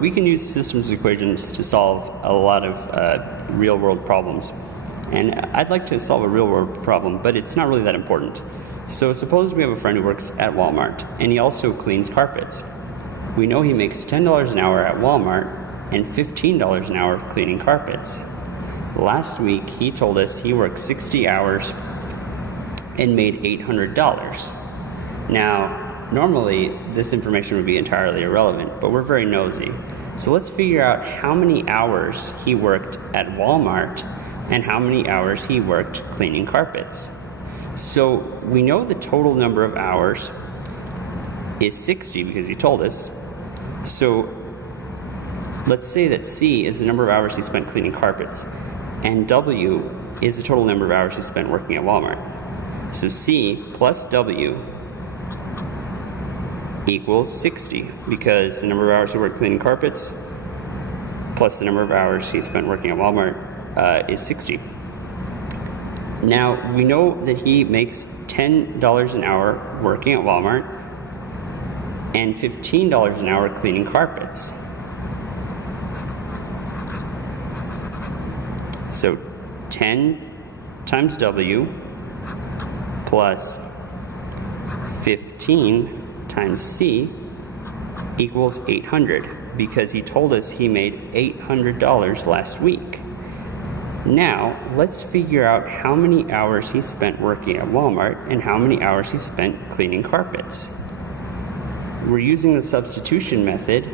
we can use systems equations to solve a lot of real-world problems. And I'd like to solve a real-world problem, but it's not really that important. So suppose we have a friend who works at Walmart, and he also cleans carpets. We know he makes $10 an hour at Walmart and $15 an hour cleaning carpets. Last week, he told us he worked 60 hours and made $800. Now, normally, this information would be entirely irrelevant, but we're very nosy. So let's figure out how many hours he worked at Walmart and how many hours he worked cleaning carpets. So we know the total number of hours is 60 because he told us. So let's say that C is the number of hours he spent cleaning carpets, and W is the total number of hours he spent working at Walmart. So C plus W equals 60, because the number of hours he worked cleaning carpets plus the number of hours he spent working at Walmart is 60. Now, we know that he makes $10 an hour working at Walmart and $15 an hour cleaning carpets. So 10 times W plus 15 times C equals 800, because he told us he made $800 last week. Now, let's figure out how many hours he spent working at Walmart and how many hours he spent cleaning carpets. We're using the substitution method,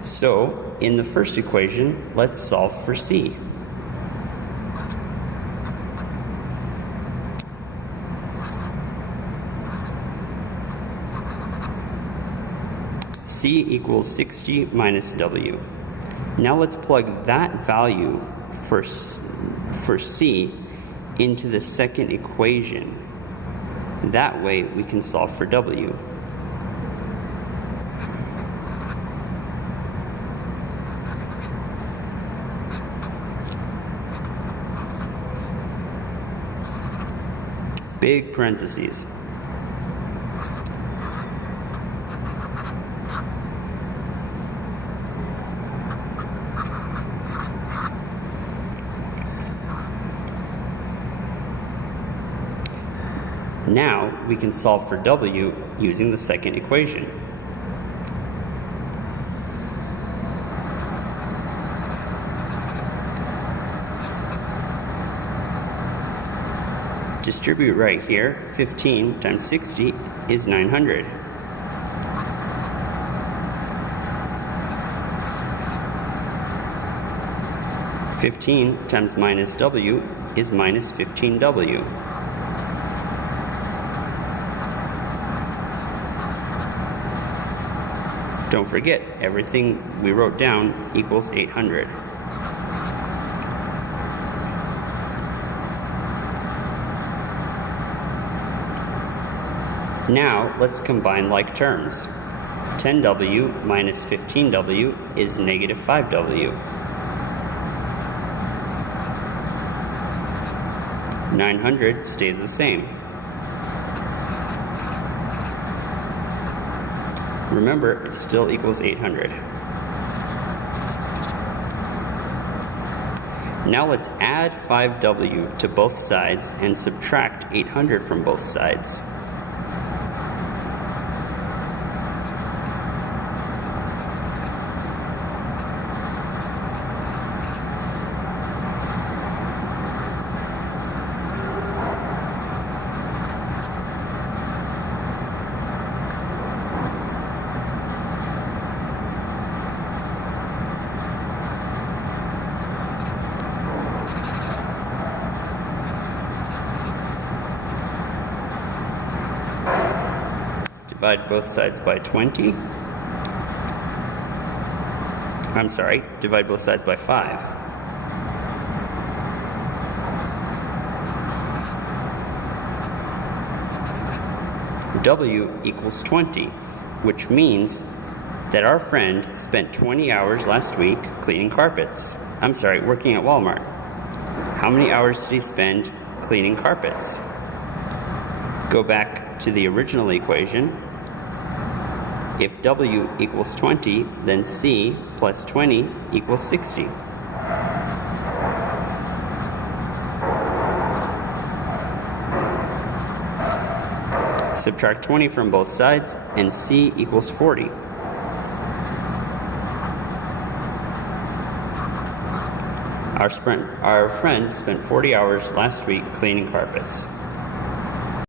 so in the first equation, let's solve for C. C equals 60 minus W. Now let's plug that value for C into the second equation. That way we can solve for W. Big parentheses. Now we can solve for W using the second equation. Distribute right here. 15 times 60 is 900. $15 times minus W is minus 15W. Don't forget, everything we wrote down equals 800. Now, let's combine like terms. 10W minus 15W is negative 5W. 900 stays the same. Remember, it still equals 800. Now let's add 5W to both sides and subtract 800 from both sides. Divide both sides by 20. I'm sorry, divide both sides by 5. W equals 20, which means that our friend spent 20 hours last week cleaning carpets. I'm sorry, working at Walmart. How many hours did he spend cleaning carpets? Go back to the original equation. If W equals 20, then C plus 20 equals 60. Subtract 20 from both sides, and C equals 40. Our friend spent 40 hours last week cleaning carpets.